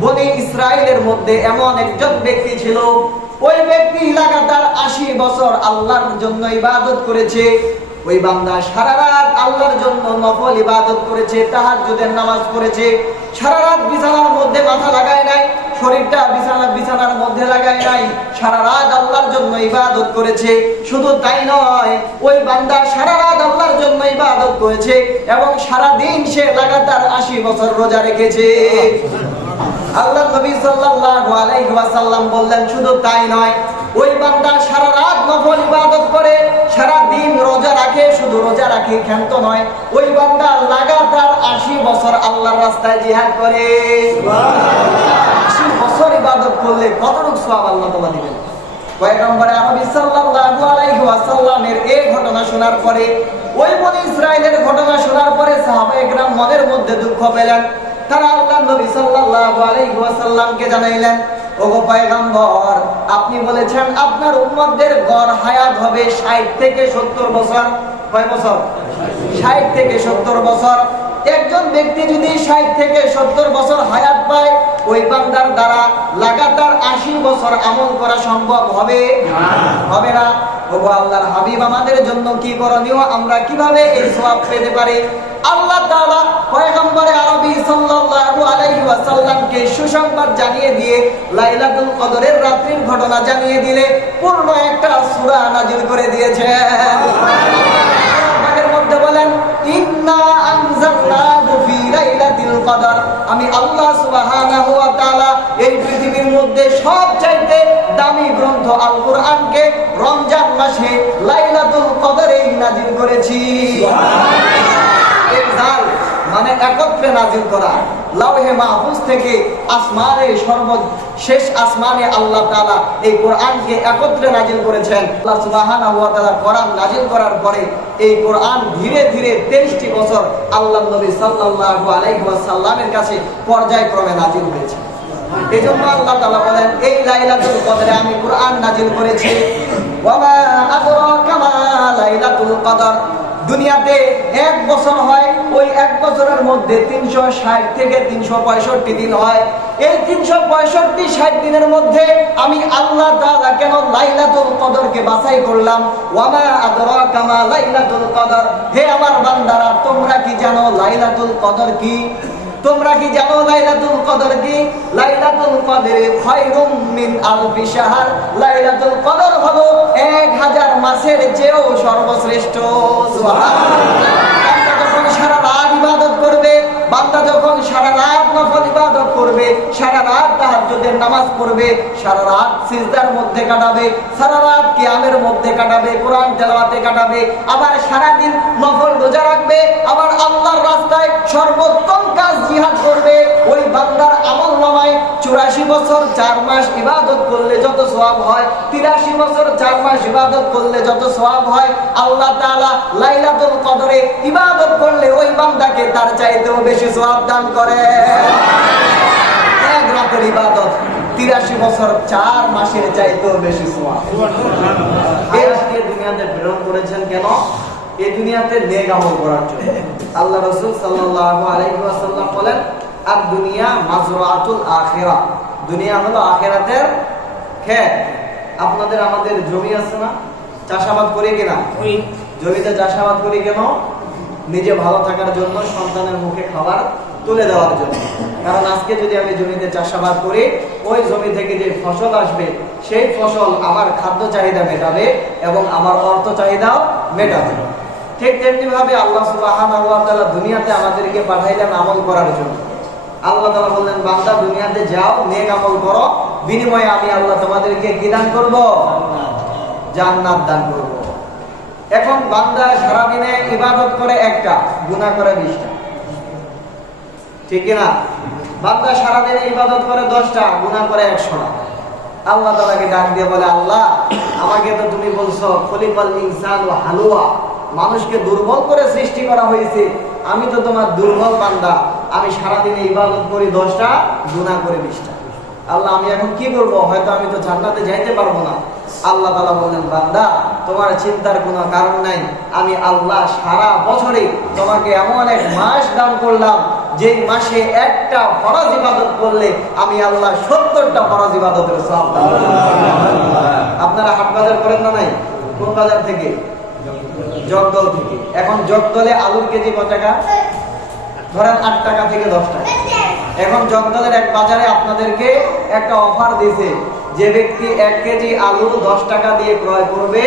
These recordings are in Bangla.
বনি ইসরাইলের মধ্যে এমন একজন ব্যক্তি ছিল, ওই ব্যক্তি লাগাতার 80 বছর আল্লাহর জন্য ইবাদত করেছে। ওই বান্দা সারা রাত আল্লাহর জন্য নফল ইবাদত করেছে, তাহাজ্জুদের নামাজ পড়েছে, সারা রাত বিছানার মধ্যে মাথা লাগায় নাই, শরীরটা বিছানার মধ্যে লাগায় নাই, সারা রাত আল্লাহর জন্য ইবাদত করেছে। শুধু তাই নয়, ওই বান্দা সারা রাত আল্লাহর জন্য ইবাদত করেছে এবং সারা দিন সে লাগাতার 80 বছর রোজা রেখেছে। আল্লাহ নবী সাল্লাল্লাহু আলাইহি ওয়াসাল্লাম বললেন, শুধু তাই নয়, ওই বান্দা সারা রাত নফল ইবাদত করে, সারা দিন রোজা রাখে, শুধু রোজা রাখে ক্ষান্ত নয়, ওই বান্দা লাগাতার 80 বছর আল্লাহর রাস্তায় জিহাদ করে। সুবহানাল্লাহ। 80 বছর ইবাদত করলে কতটুকু সওয়াব আল্লাহ তাআলা দিবেন। পয়গম্বর আরবি সাল্লাল্লাহু আলাইহি ওয়াসাল্লামের এই ঘটনা শোনার পরে, ওই বনি ইসরাইলের ঘটনা শোনার পরে সাহাবায়ে কেরাম মনের মধ্যে দুঃখ পেলেন। তারা আল্লাহ নবী সাল্লাল্লাহু আলাইহি ওয়াসাল্লামকে জানাইলেন, ওগো পয়গম্বর, আপনি বলেছেন আপনার উম্মতদের গড় হায়াত হবে 60 থেকে 70 বছর। কয় বছর? 60 থেকে 70 বছর। একজন ব্যক্তি যদি 60 থেকে 70 বছর হায়াত পায়, ওই বান্দার দ্বারা লাগাতার 80 বছর আমল করা সম্ভব হবে? হবে না। ওগো আল্লাহর হাবিব, আমাদের জন্য কি করণীয়? আমরা কিভাবে এই সওয়াব পেতে পারি? আল্লাহ তাআলা পয়গম্বর আরবি সাল্লাল্লাহু আলাইহি ওয়াসাল্লামকে সুসংবাদ জানিয়ে দিয়ে লাইলাতুল কদরের রাত্রির ঘটনা জানিয়ে দিলে পূর্ণ একটা সূরা নাযিল করে দিয়েছেন। সুবহানাল্লাহ। মধ্যে বলেন, ইন্না আনজালনাহু ফি লাইলাতুল কদর। আমি আল্লাহ সুবহানাহু ওয়া তাআলা এই পৃথিবীর মধ্যে সবচাইতে দামি গ্রন্থ আল কোরআনকে রমজান মাসে লাইলাতুল কদরে নাযিল করেছি। সুবহানাল্লাহ। মানে একত্রে নাযিল করা। লাওহে মাহফুজ থেকে আসমানে সর্বশেষ আসমানে আল্লাহ তাআলা এই কোরআনকে একত্রে নাযিল করেছেন। আল্লাহ সুবহানাহু ওয়া তাআলা কোরআন নাযিল করার পরে এই কোরআন ধীরে ধীরে 23টি বছর আল্লাহর নবী সাল্লাল্লাহু আলাইহি ওয়াসাল্লামের কাছে পর্যায়ক্রমে নাযিল হয়েছে। এজন্য আল্লাহ তাআলা বলেন, এই লাইলাতুল কদরে আমি কোরআন নাযিল করেছি। ওয়া মা আদরাকা মা লাইলাতুল কদর। দুনিয়াতে 1 বছর হয়, ওই 1 বছরের মধ্যে 360 থেকে 365 দিন হয়। এই 365-60 দিনের মধ্যে আমি আল্লাহ তাআলা কেন লাইলাতুল কদরকে বাছাই করলাম? ওয়া মা আদরাকা মা লাইলাতুল কদর। হে আমার বান্দারা, তোমরা কি জানো লাইলাতুল কদর কি? তোমরা কি জানো লাইলাতুল কদর কি? লাইলাতুল কদরে খায়রুম মিন আলফি শাহর। লাইলাতুল কদর হলো 1000 মাসের চেয়েও সর্বশ্রেষ্ঠ। সুবহানাল্লাহ। বান্দা যখন সারা রাত ইবাদত করবে, বান্দা যখন সারা রাত নফল ইবাদত করবে, সারা রাত তাহাজ্জুদের নামাজ পড়বে, সারা রাত সিজদার মধ্যে কাটাবে, সারা রাত কিয়ামের মধ্যে কাটাবে, কোরআন তেলাওয়াতে কাটাবে, আবার সারা দিন নফল রোজা রাখবে, আবার আল্লাহর রাস্তায় সর্বোত্তম কাজ জিহাদ করবে, ওই বান্দার আমলনামায় 84 বছর 4 মাস ইবাদত করলে যত সওয়াব হয়, 83 বছর 4 মাস ইবাদত করলে যত সওয়াব হয়, আল্লাহ তাআলা লাইলাতুল কদরে ইবাদত করলে ওই বান্দাকে তার চাইতেও বেশি সওয়াব দান করে। এক রাতের ইবাদত 83 বছর 4 মাসের চাইতেও বেশি সওয়াব। এই আজকে দুনিয়াতে প্রেরণ করেছেন কেন? এই দুনিয়াতে নেক আমল করার জন্য। আল্লাহ রাসূল সাল্লাল্লাহু আলাইহি ওয়াসাল্লাম বলেন, আর দুনিয়া মাজরাতুল আখিরাহ। দুনিয়া হলো আখিরাতের ক্ষেত। আপনাদের আমাদের জমি আছে না? চাষাবাদ করি কিনা? জমিতে চাষাবাদ করি কেন? নিজে ভালো থাকার জন্য, সন্তানের মুখে খাবার তুলে দেওয়ার জন্য। কারণ আজকে যদি আমি জমিতে চাষাবাদ করি, ওই জমি থেকে যে ফসল আসবে, সেই ফসল আমার খাদ্য চাহিদা মেটাবে এবং আমার অর্থ চাহিদাও মেটাবে। ঠিক তেমনি ভাবে আল্লাহ সুবহানাহু ওয়া তাআলা দুনিয়াতে আমাদেরকে পাঠাইলেন আমল করার জন্য। আল্লাহ তাআলা বললেন, বান্দা দুনিয়াতে যাও, নেক আমল করো, বিনিময়ে আমি আল্লাহ তোমাদেরকে কি দান করব? জান্নাত দান করব। এখন বান্দা সারা দিনে ইবাদত করে একটা, গুনাহ করে 20টা। ঠিক কি না? বান্দা সারা দিনে ইবাদত করে 10টা, গুনাহ করে 100টা। আল্লাহ তাআলাকে ডাক দিয়ে বলে, আল্লাহ, আমাকে তো তুমি বলছো খলিকাল ইনসানু হালুয়া, মানুষকে দুর্বল করে সৃষ্টি করা হয়েছে। আমি তো তোমার দুর্বল বান্দা, আমি সারা দিনে ইবাদত করি 10টা, গুনাহ করে 20টা। আল্লাহ, আমি এখন কি করব? হয়তো আমি তো জান্নাতে যাইতে পারবো না। আল্লাহ তাআলা বললেন, বান্দা, তোমার চিন্তার কোনো কারণ নাই। আমি আল্লাহ সারা বছরে তোমাকে এমন এক মাস দান করলাম, যেই মাসে একটা ফরজ ইবাদত করলে আমি আল্লাহ 70টা ফরজ ইবাদতের সওয়াব দান করি। আপনারা হাট বাজার করেন না নাই? কোন বাজার থেকে? জগদল থেকে। এখন জগদলে আলুর কেজি কত টাকা? ধরেন 8 টাকা থেকে 10 টাকা। এখন জগদলের এক বাজারে আপনাদেরকে একটা অফার দিয়েছে, যে ব্যক্তি 1 কেজি আলু 10 টাকা দিয়ে ক্রয় করবে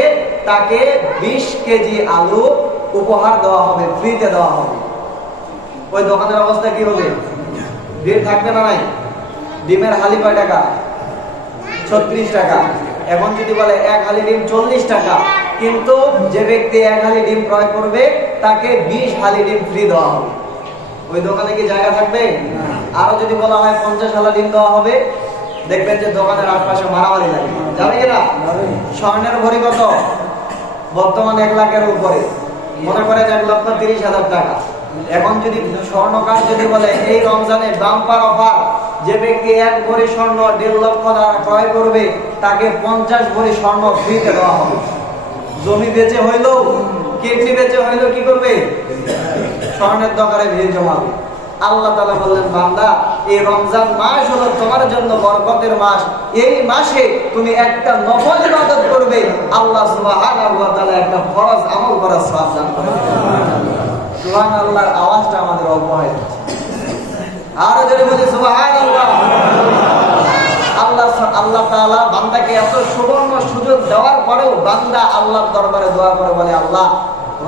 তাকে 20 কেজি আলু উপহার দেওয়া হবে, ফ্রিতে দেওয়া হবে। ওই দোকানের অবস্থা কি হবে? ভিড় থাকবে না নাই? ডিমের হালি কয় টাকা? 36 টাকা। এখন যদি বলে 1 হালি ডিম 40 টাকা, কিন্তু যে ব্যক্তি 1 হালি ডিম ক্রয় করবে তাকে 20 হালি ডিম ফ্রি দেওয়া হবে। ওই দোকানে কি জায়গা থাকবে? আরো যদি বলা হয় 50 হালি ডিম দেওয়া হবে, দেখবেন যে দোকানের আশপাশে মারামারি লাগে। যাবে কিনা? স্বর্ণের ভরি কত? বর্তমান 1 লাখের উপরে, মনে করেন 1,30,000 টাকা। এখন যদি স্বর্ণকার যদি বলে এই রমজানে বাম্পার অফার, যে ব্যক্তি 1 ভরি স্বর্ণ 1.5 লক্ষ টাকা ক্রয় করবে তাকে 50 ভরি স্বর্ণ ফ্রিতে দেওয়া হবে। জমি বেচে হইলো, কিডনি বেচে হইলো, কি করবে? স্বর্ণের দোকানে ভিড় জমাবে। আল্লাহ তাআলা বললেন, বান্দা এই রমজান মাস হলো তোমার জন্য বরকতের মাস, এই মাসে তুমি একটা নফল ইবাদত করবে, আল্লাহ সুবহানাহু ওয়া তাআলা একটা ফরজ আমল করার সওয়াব দান করবে। সুবহানাল্লাহর আওয়াজটা আমাদের অল্প হয়ে যাচ্ছে, আরো জোরে বলি সুবহানাল্লাহ। আল্লাহ তাআলা বান্দাকে এত সুবর্ণ সুযোগ দেওয়ার পরেও বান্দা আল্লাহর দরবারে দোয়া করে বলে, আল্লাহ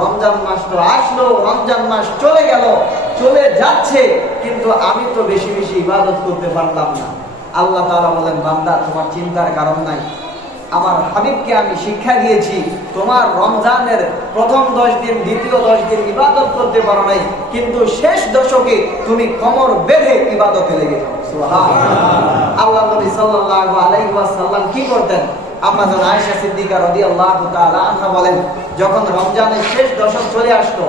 রমজান মাস তো আসলো, রমজান মাস চলে গেল, চলে যাচ্ছে, কিন্তু আমি তো বেশি বেশি ইবাদত করতে পারলাম না। আল্লাহ তাআলা বলেন, বান্দা তোমার চিন্তার কারণ নাই, আমার হাবিবকে আমি শিক্ষা দিয়েছি, তোমার রমজানের প্রথম 10 দিন, দ্বিতীয় 10 দিন ইবাদত করতে পারো নাই, কিন্তু শেষ দশকে তুমি কোমর বেঁধে ইবাদতে লেগে যাও। সুবহানাল্লাহ। আল্লাহ নবী সাল্লাল্লাহু আলাইহি ওয়াসাল্লাম কি করতেন? আম্মা জান আয়েশা সিদ্দিকা রাদিয়াল্লাহু তাআলা আনহা বলেন, যখন রমজানের শেষ দশক চলে আসতো,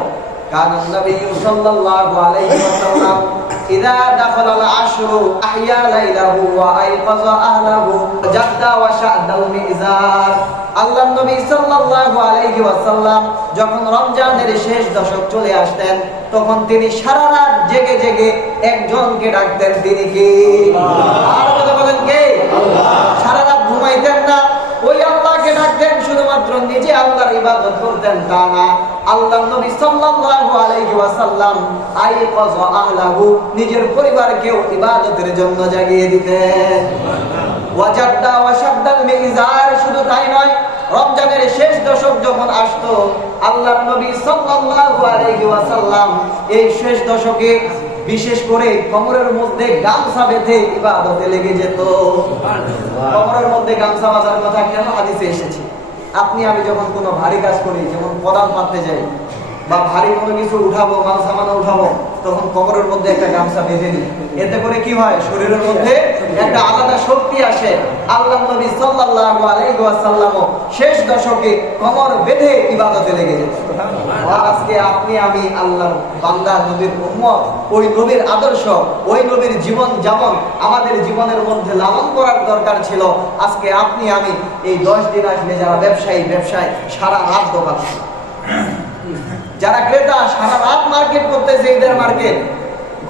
কানা নবী সাল্লাল্লাহু আলাইহি ওয়াসাল্লাম ইযা দাখালাল আশরু আহইয়া লাইলাহু ওয়া আইকাযা আহলাহু জাদ্দা ওয়া শা'দাল মিজার। আল্লাহর নবী সাল্লাল্লাহু আলাইহি ওয়াসাল্লাম যখন রমজানের শেষ দশক চলে আসতেন, তখন তিনি সারা রাত জেগে জেগে একজনকে ডাকতেন, তিনি কে? আর কথা বলেন, কে? আল্লাহ। সারা রাত ঘুমাইতেন না, ওই আল্লাহকে ডাকতেন, শুধুমাত্র নিজে আল্লাহর ইবাদত করতেন তা না, আল্লাহর নবী সাল্লাল্লাহু আলাইহি ওয়াসাল্লাম আইকাযা আহলাহু, নিজের পরিবারকেও ইবাদতের জন্য জাগিয়ে দিতেন। ওয়াজাদ্দা ওয়া শাদ্দাল মিজার, শুধু তাই নয়, রমজানের শেষ দশক যখন আসতো, আল্লাহর নবী সাল্লাল্লাহু আলাইহি ওয়াসাল্লাম এই শেষ দশকে বিশেষ করে কোমরের মধ্যে গামছা বেঁধে ইবাদতে লেগে যেত। কোমরের মধ্যে গামছা বাঁধার কথা কেন হাদিসে এসেছে? আপনি আমি যখন কোনো ভারী কাজ করি, যেমন কোদাল পাততে যাই বা ভারী কোনো কিছু উঠাবো, মাল সামানা উঠাবো, তখন কোমরের মধ্যে একটা গামছা বেঁধে নিই। এতে করে কি হয়? শরীরের মধ্যে একটা আলাদা শক্তি আসে। আল্লাহর নবী সাল্লাল্লাহু আলাইহি ওয়াসাল্লাম শেষ দশকে কোমর বেঁধে ইবাদতে লেগে যেত। আজকে আপনি আমি আল্লাহর বান্দা, নবীর উম্মত, ওই নবীর আদর্শ, ওই নবীর জীবন যেমন আমাদের জীবনের মধ্যে লালন করার দরকার ছিল, আজকে আপনি আমি এই 10 দিন আসলে যারা ব্যবসায়ী সারা রাত দোকান, যারা ক্রেতা সারা রাত মার্কেট করতেছে, ঈদের মার্কেট,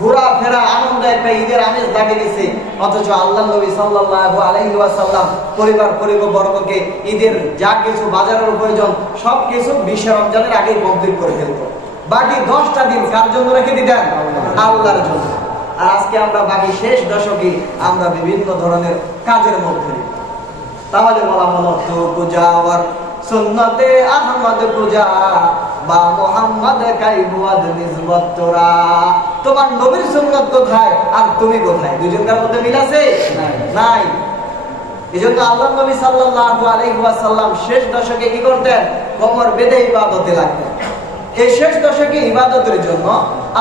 ঘোরা ফেরা আনন্দ, একটা ঈদের আমেজ লাগে গেছে, অথচ আল্লাহর নবী সাল্লাল্লাহু আলাইহি ওয়াসাল্লাম পরিবারবর্গকে ঈদের যা কিছু বাজারের প্রয়োজন সব কিছু 20 রমজানের আগেই কমপ্লিট করে ফেলত। বাকি 10টা দিন কার জন্য রেখে দিতেন? আল্লাহর জন্য। আর আজকে আমরা বাকি শেষ দশকে আমরা বিভিন্ন ধরনের কাজের মধ্যে, তাহলে বলা হলো তো পূজাওয়ার সুন্নতে আহমদ পূজা বা মুহাম্মদ কাইবুয়াদ নিসবত তোরা। তোমার নবীর সুন্নাত কোথায় আর তুমি কোথায়? দুজনকার মধ্যে মিল আছে? নাই। এজন্য আল্লাহর নবী সাল্লাল্লাহু আলাইহি ওয়াসাল্লাম শেষ দশকে কি করতেন? কোমর বেঁধে ইবাদতে লাগতেন। এই শেষ দশকে ইবাদতের জন্য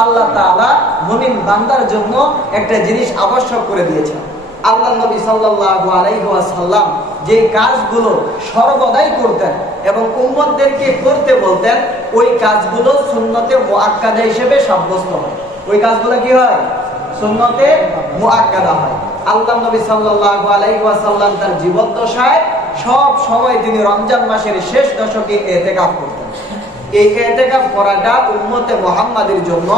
আল্লাহ তাআলা মুমিন বান্দার জন্য একটা জিনিস আবশ্যক করে দিয়েছেন। আল্লাহর নবী সাল্লাল্লাহু আলাইহি ওয়াসাল্লাম যে কাজগুলো সর্বদাই করতেন এবং উম্মতদেরকে করতে বলতেন, ওই কাজগুলো সুন্নতে মুআক্কাদা হিসেবে সাব্যস্ত হয়। ওই কাজগুলো কি হয়? সুন্নতে মুআক্কাদা হয়। আল্লাহর নবী সাল্লাল্লাহু আলাইহি ওয়াসাল্লাম তার জীবদ্দশায় সব সময় তিনি রমজান মাসের শেষ দশকে ইতিকাফ করতেন। এই ইতিকাফ করাটা উম্মতে মুহাম্মাদের জন্য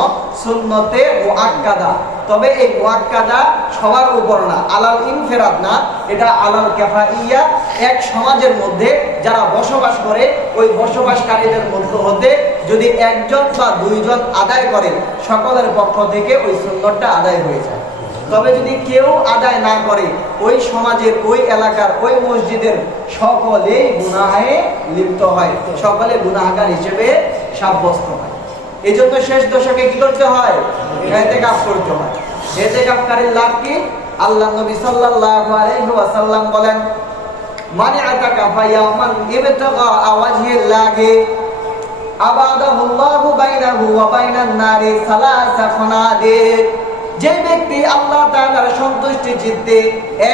সুন্নতে মুআক্কাদা। তবে এই মুআক্কাদা সবার উপর না, আলাল ইনফিরাদ না, এটা আলাল কিফাইয়া। এক সমাজের মধ্যে যারা বসবাস করে ওই বসবাসকারীদের মধ্যে হতে যদি একজন বা দুইজন আদায় করে সকলের পক্ষ থেকে ওই সুন্নতটা আদায় হয়ে যায়। তবে যদি কেউ আদায় না করে ওই সমাজের, ওই এলাকার, ওই মসজিদের সকলেই গুনাহে লিপ্ত হয়, সকলে গুনাহগার হিসেবে সাব্যস্ত হয়। এই জন্য শেষ দশকে কি করতে হয়? ইতিকাফ করতে হয়। ইতিকাফকারীর লাভ কি? আল্লাহ নবী সাল্লাল্লাহু আলাইহি ওয়াসাল্লাম বলেন, মানি আতাকাফা ইয়াওমান ইবতাগা ওয়াজহিল্লাহি আবাদাহুল্লাহু বাইনাহু ওয়া বাইনান নারি সালাসা খানাদির। যে ব্যক্তি আল্লাহ তাআলার সন্তুষ্টি চিত্তে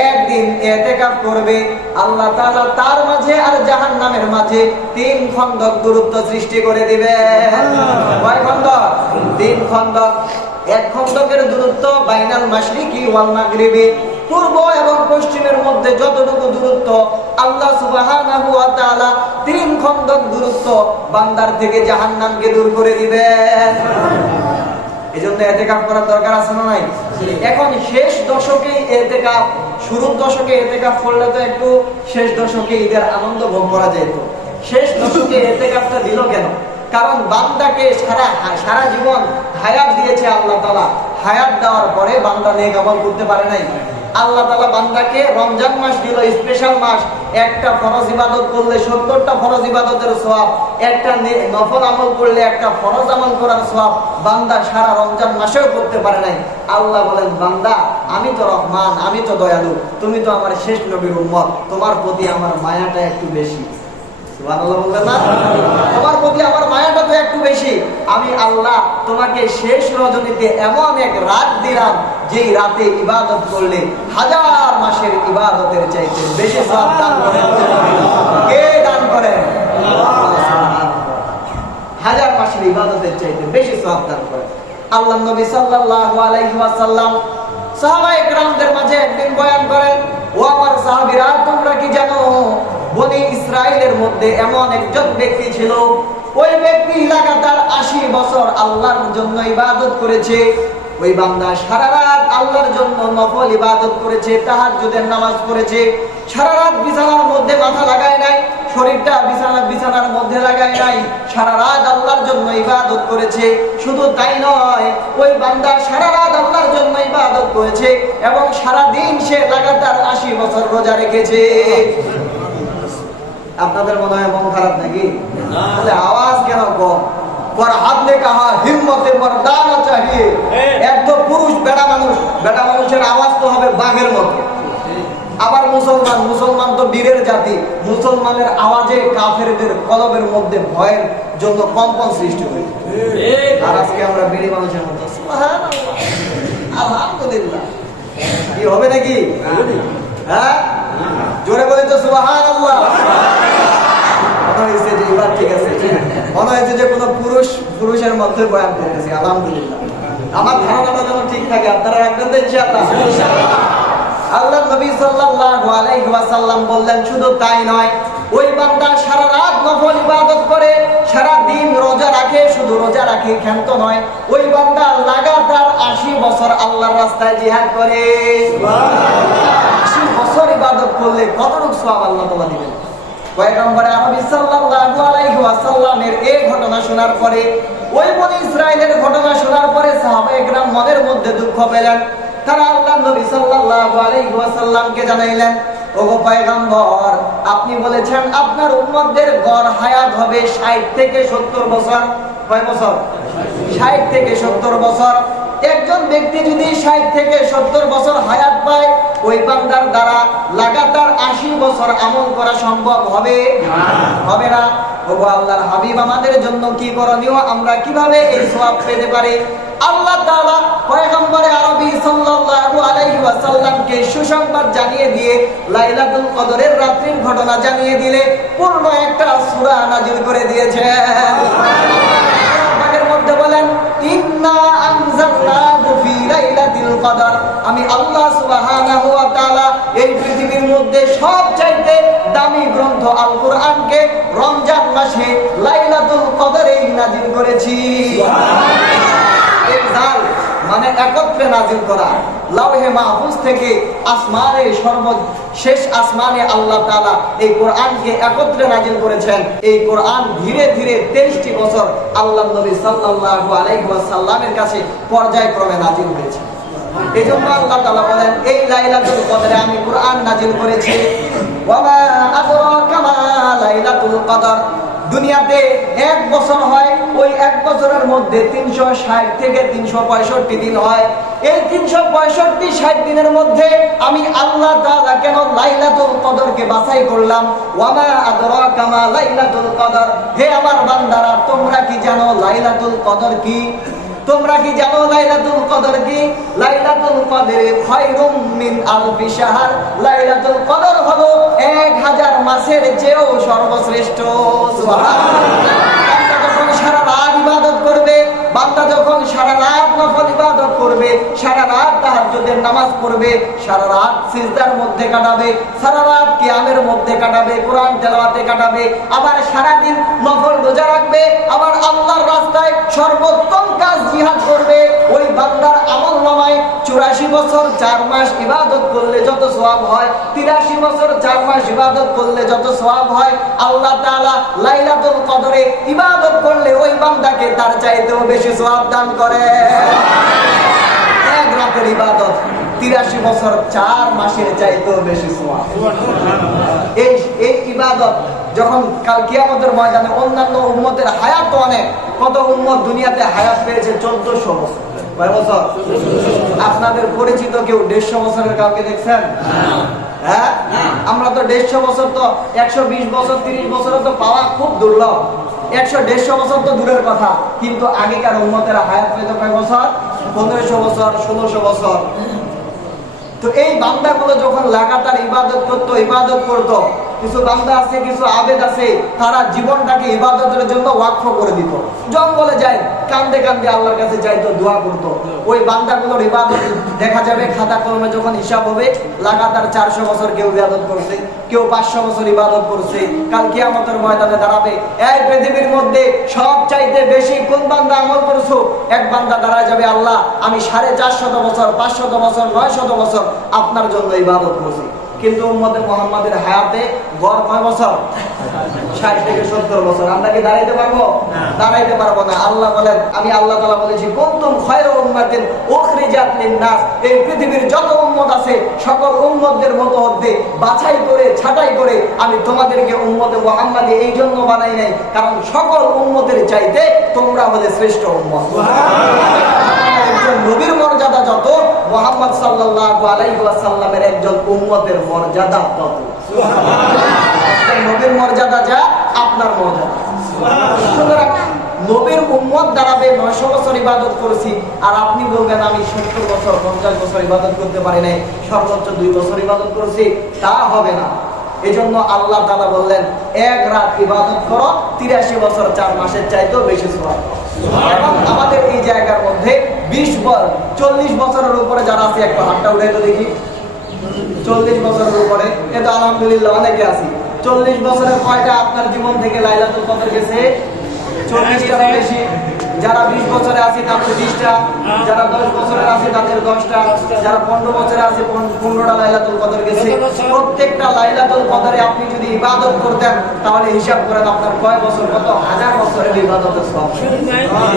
একদিন ইতিকাফ করবে, আল্লাহ তাআলা তার মাঝে আর জাহান্নামের মাঝে 3 খন্দক দূরত্ব সৃষ্টি করে দিবেন। কয় খন্দক? 3 খন্দক। এক খন্দকের দূরত্ব বাইনাল মাশরিকি ওয়াল মাগরিবি, পূর্ব এবং পশ্চিমের মধ্যে যতটুকু দূরত্ব, আল্লাহ সুবহানাহু ওয়া তাআলা 3 খন্দক দূরত্ব বান্দার থেকে জাহান্নামকে দূর করে দিবেন। এজন্য ইতিকাফ করার দরকার আছে না নাই? এখন শেষ দশকে ইতিকাফ, শুরুর দশকে ইতিকাফ করলে তো একটু শেষ দশকে ঈদের আনন্দ ভোগ করা যেত। শেষ দশকে ইতিকাফটা দিল কেন? কারণ বান্দাকে সারা জীবন হায়াত দিয়েছে আল্লাহ তাআলা। হায়াত দেওয়ার পরে বান্দা নেক আমল করতে পারে নাই। আল্লাহ তাআলা বান্দাকে রমজান মাস দিল, স্পেশাল মাস। একটা ফরজ ইবাদত করলে 70টা ফরজ ইবাদতের সওয়াব, একটা নফল আমল করলে একটা ফরজ আমল করার সওয়াব বান্দা সারা রমজান মাসেও করতে পারে নাই। আল্লাহ বলেন, বান্দা আমি তো রহমান, আমি তো দয়ালু, তুমি তো আমার শেষ নবীর উম্মত, তোমার প্রতি আমার মায়াটা একটু বেশি। সুবহানাল্লাহ বলবেন না? তোমার প্রতি আমার মায়াটা তো একটু বেশি। আমি আল্লাহ তোমাকে শেষ রজনীতে এমন এক রাত দিলাম, যেই রাতে ইবাদত করলে 1000 মাসের ইবাদতের চাইতে বেশি সওয়াব দান করেন। কে দান করেন? আল্লাহ। 1000 মাসের ইবাদতের চাইতে বেশি সওয়াব দান করেন। আল্লাহ নবী সাল্লাল্লাহু আলাইহি ওয়াসাল্লাম সাহাবায়ে কেরামদের মাঝে একদিন বয়ান করেন, ও আমার সাহাবীরা, তোমরা কি জানো বনি ইসরাইলের মধ্যে এমন একজন ব্যক্তি ছিল, ওই ব্যক্তি লাগাতার 80 বছর আল্লাহর জন্য ইবাদত করেছে। ওই বান্দা সারা রাত আল্লাহর জন্য নফল ইবাদত করেছে, তাহাজ্জুদের নামাজ পড়েছে, সারা রাত বিছানার মধ্যে মাথা লাগায় নাই, শরীরটা বিছানার মধ্যে লাগায় নাই, সারা রাত আল্লাহর জন্য ইবাদত করেছে। শুধু তাই নয়, ওই বান্দা সারা রাত আল্লাহর জন্য ইবাদত করেছে এবং সারা দিন সে লাগাতার 80 বছর রোজা রেখেছে। আপনাদের মনে হয় মন খারাপ নাকি? তাহলে আওয়াজ কেন কম? ফরহাদ ने कहा हिम्मत मर्दाना चाहिए। এক তো পুরুষ বেটা মানুষের আওয়াজ তো হবে বাঘের মতো। আবার মুসলমান তো বীরের জাতি, মুসলমানের আওয়াজে কাফেরদের কলবের মধ্যে ভয়ের জন্য কম্পন সৃষ্টি হয়। আর আজকে আমরা বেড়ি মানুষের মতো সুবহানাল্লাহ, আলহামদুলিল্লাহ। কি হবে নাকি? হ্যাঁ, জোরে বলে তো সুবহানাল্লাহ। মনে হয়েছে যে এবার ঠিক আছে, মনে হয়েছে যে কোনো পুরুষের মধ্যে বয়ান করতেছি। আলহামদুলিল্লাহ, আমার ধারণাটা যেন ঠিক থাকে। আপনারা রাখবেন তো ইনশাআল্লাহ? আল্লাহ নবী সাল্লাল্লাহু আলাইহি ওয়াসাল্লাম বললেন, শুধু তাই নয়, ওই বান্দা সারা রাত নফল ইবাদত করে, সারা দিন রোজা রাখে, শুধু রোজা রাখে ক্ষান্ত নয়, ওই বান্দা লাগাতার 80 বছর আল্লাহর রাস্তায় জিহাদ করে। সুবহানাল্লাহ। 80 বছর ইবাদত করলে কতটুকু সওয়াব আল্লাহ তাআলা দিবেন। পয়গম্বর আরবি সাল্লাল্লাহু আলাইহি ওয়াসাল্লামের এই ঘটনা শোনার পরে, ওই বনি ইসরাইলের ঘটনা শোনার পরে সাহাবায়ে কেরাম মনের মধ্যে দুঃখ পেলেন। তারা আল্লাহ নবী সাল্লাল্লাহু আলাইহি ওয়াসাল্লামকে জানাইলেন, ওগো পয়গম্বর, আপনি বলেছেন আপনার উম্মতদের গড় হায়াত হবে 60 থেকে 70 বছর। কয় বছর? 60 থেকে 70 বছর। একজন ব্যক্তি যদি 60 থেকে 70 বছর হায়াত পায়, ওই বান্দার দ্বারা লাগাতার 80 বছর আমল করা সম্ভব হবে? হবে না। ওগো আল্লাহর হাবিব, আমাদের জন্য কি করণীয়? আমরা কিভাবে এই সওয়াব পেতে পারি? আল্লাহ তাআলা পয়গম্বর আরবি সাল্লাল্লাহু আলাইহি ওয়াসাল্লামকে সুসংবাদ জানিয়ে দিয়ে লাইলাতুল কদরের রাত্রির ঘটনা জানিয়ে দিলে পূর্ণ একটা সূরা নাযিল করে দিয়েছেন। এর মধ্যে বলেন, ইন্না আনজালনাহু ফি লাইলাতিল কদর। আমি আল্লাহ সুবহানাহু ওয়া তাআলা এই পৃথিবীর পৃথিবীর মধ্যে সবচাইতে দামি গ্রন্থ আল কোরআনকে রমজান মাসে লাইলাতুল কদরে নাযিল করেছি। সুবহানাল্লাহ। মানে একত্রে নাযিল করা। লাওহে মাহফুজ থেকে আসমানে সর্বশেষ আসমানে আল্লাহ তাআলা এই কোরআনকে একত্রে নাযিল করেছেন। এই কোরআন ধীরে ধীরে 23টি বছর আল্লাহর নবী সাল্লাল্লাহু আলাইহি ওয়াসাল্লামের কাছে পর্যায়ক্রমে নাযিল হয়েছে। এজন্য আল্লাহ তাআলা বলেন এই লাইলাতুল কদরে আমি কোরআন নাযিল করেছি। ওয়া মা আদরাকা মা লাইলাতুল কদর। দুনিয়াতে এক বছর হয়, ওই এক বছরের মধ্যে 360 থেকে 365 দিন হয়। এই 365-60 দিনের মধ্যে আমি আল্লাহ তাআলা কেন লাইলাতুল কদরকে বাছাই করলাম? ওয়া মা আদরাকা মা লাইলাতুল কদর। হে আমার বান্দারা, তোমরা কি জানো লাইলাতুল কদর কি? তোমরা কি জানো লাইলাতুল কদর কি? লাইলাতুল কদরে খায়রুম মিন আলফি শাহর। লাইলাতুল কদর হলো 1000 মাসের চেয়েও সর্বশ্রেষ্ঠ। সুবহানাল্লাহ। বান্দা যখন সারা রাত ইবাদত করবে, বান্দা যখন সারা রাত নফল ইবাদত করবে, সারা রাত তাহাজ্জুদের নামাজ পড়বে, সারা রাত সিজদার মধ্যে কাটাবে, সারা রাত কিয়ামের মধ্যে কাটাবে, কোরআন তেলাওয়াতে কাটাবে, আবার সারা দিন নফল রোজা রাখবে, আবার আল্লাহর রাস্তায় সর্বোত্তম কাজ জিহাদ করবে, ওই বান্দার আমলনামায় 84 বছর 4 মাস ইবাদত করলে যত সওয়াব হয়, 83 বছর 4 মাস ইবাদত করলে যত সওয়াব হয়, আল্লাহ তাআলা লাইলাতুল কদরে ইবাদত করলে ওই বান্দাকে তার চাইতেও বেশি সওয়াব দান করে। এক রাতের ইবাদত 83 বছর 4 মাসের চাইতেও বেশি সওয়াব। এই ইবাদত যখন কাল কিয়ামতের ময়দানে অন্যান্য উম্মতের হায়াত তো অনেক, কত উম্মত দুনিয়াতে হায়াত পেয়েছে 1400 বছর। কয় বছর? আপনাদের পরিচিত কেউ 150 বছরের কাউকে দেখছেন? হ্যাঁ, আমরা তো 150 বছর, তো 120 বছর 30 বছর তো পাওয়া খুব দুর্লভ। 100-150 বছর তো দূরের কথা, কিন্তু আগেকার উম্মতেরা হায়াত পেত কয় বছর? 1500 বছর, 1600 বছর। তো এই বান্দাগুলো যখন লাগাতার ইবাদত করতো, কিছু বান্দা আছে, কিছু আবেদ আছে, তারা জীবনটাকে ইবাদতের জন্য ওয়াকফ করে দিত। জঙ্গলে যায়, কান্দে কান্দে আল্লাহর কাছে যাইতো, দোয়া করতো। ওই বান্দাগুলোর ইবাদত দেখা যাবে খাতা কলমে যখন হিসাব হবে, লাগাতার 400 বছর কেউ ইবাদত করছে, কেউ 500 বছর ইবাদত করছে। কাল কিয়ামতের ময়দানে দাঁড়াবে, এই পৃথিবীর মধ্যে সবচাইতে বেশি কোন বান্দা আমল করছো? এক বান্দা দাঁড়ায় যাবে, আল্লাহ আমি 450 বছর, 500 বছর, 900 বছর আপনার জন্য ইবাদত করছি। কিন্তু উম্মতে মুহাম্মাদের হায়াতে গড় কয় বছর? 60 থেকে 70 বছর। আমরা কি দাঁড়াইতে পারবো? দাঁড়াইতে পারবো না। আল্লাহ বলেন, আমি আল্লাহ তাআলা বলেছি, কুনতুম খায়রা উম্মাতিন উখরিজাত লিন-নাস। এই পৃথিবীর যত উম্মত আছে, সকল উম্মতদের মতো হতে বাছাই করে, ছাঁটাই করে আমি তোমাদেরকে উম্মতে মুহাম্মাদী এই জন্য বানাই নাই, কারণ সকল উম্মতের চাইতে তোমরা হলে শ্রেষ্ঠ উম্মত। সুবহানাল্লাহ। নবীর মর্যাদা যত, মুহাম্মদ সাল্লাল্লাহু আলাইহি ওয়াসাল্লামের একজন উম্মতের মর্যাদা তত। সুবহানাল্লাহ। নবীর মর্যাদা যা, আপনার মর্যাদা। সুতরাং নবীর উম্মত দাঁড়াবে 900 বছর ইবাদত করেছি, আর আপনি বলবেন আমি 70 বছর 50 বছর ইবাদত করতে পারি নাই, সর্বোচ্চ 2 বছর ইবাদত করেছি, তা হবে না। এজন্য আল্লাহ তাআলা বললেন, এক রাত ইবাদত করো 83 বছর 4 মাসের চাইতেও বেশি সওয়াব। এখন আমাদের এই জায়গার মধ্যে 40 বছরের উপরে যারা আছে, একটা হাতটা উঠাই তো দেখি। 40 বছরের উপরে, এটা আলহামদুলিল্লাহ অনেকে আছি। 40 বছরের কয়টা আপনার জীবন থেকে লাইলাতুল কদর গেছে? 40টা বেশি। যারা 20 বছরে আছে তাদের 20টা, যারা 10 বছরের আছে তাদের 10টা, যারা 15 বছরে আছে 15টা লাইলাতুল কদর গেছে। প্রত্যেকটা লাইলাতুল কদরে আপনি যদি ইবাদত করতেন, তাহলে হিসাব করেন আপনার কয় বছর, কত হাজার বছরের ইবাদতের সওয়াব।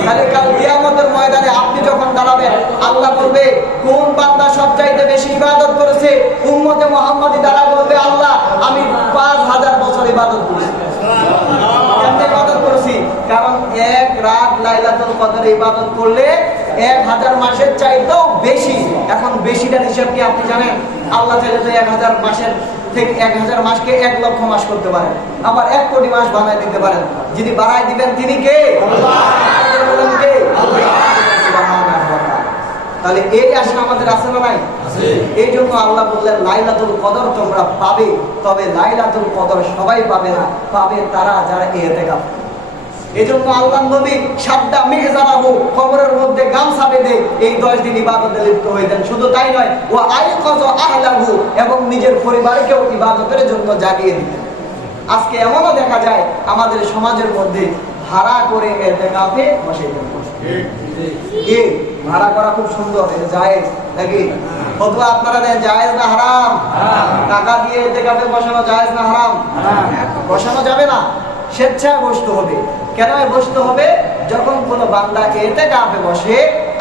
তাহলে কাল কিয়ামতের ময়দানে আপনি যখন দাঁড়াবেন, আল্লাহ বলবে কোন বান্দা সবচাইতে বেশি ইবাদত করেছে? উম্মতে মুহাম্মাদী দ্বারা বলবে, আল্লাহ আমি 5000 বছর ইবাদত করেছি। কেন ইবাদত করেছি? কারণ এক রাত লাইলাতুল কদরে ইবাদত করলে 1000 মাসের চাইতেও বেশি। এখন বেশিটার হিসাব কি আপনি জানেন? আল্লাহ চাইলে তো 1000 মাসের থেকে 1000 মাসকে 1 লক্ষ মাস করতে পারেন, আবার 1 কোটি মাস বানায় দিতে পারেন। যদি বাড়ায় দিবেন তিনি কে? আল্লাহ। কে? আল্লাহ। তাহলে এই আশা আমাদের আছে না নাই? এই জন্য আল্লাহ বললেন লাইলাতুল কদর তোমরা পাবে, তবে লাইলাতুল কদর সবাই পাবে না, পাবে তারা যারা ইতিকাফ। এজন্য আল্লাহর নবী সাদ্দা মিহজারাহু কবরের মধ্যে গামছা বেঁধে এই 10 দিন ইবাদতে লিপ্ত হইতেন। শুধু তাই নয়, ওয়া আইকায আহলাহু, এবং নিজের পরিবারকেও ইবাদতের জন্য জাগিয়ে দিতেন। আজকে এমনও দেখা যায় আমাদের সমাজের মধ্যে ভাড়া করে ইতিকাফে বসে দেন। কি ভাড়া করা খুব সুন্দর, এটা জায়েজ নাকি? ফতোয়া আপনারা দেন জায়েজ না হারাম? টাকা দিয়ে ইতিকাফে বসানো জায়েজ না হারাম? বসানো যাবে না, স্বেচ্ছায় বসতে হবে। কেন বসতে হবে? যখন কোনো বান্দা ইতিকাফে বসে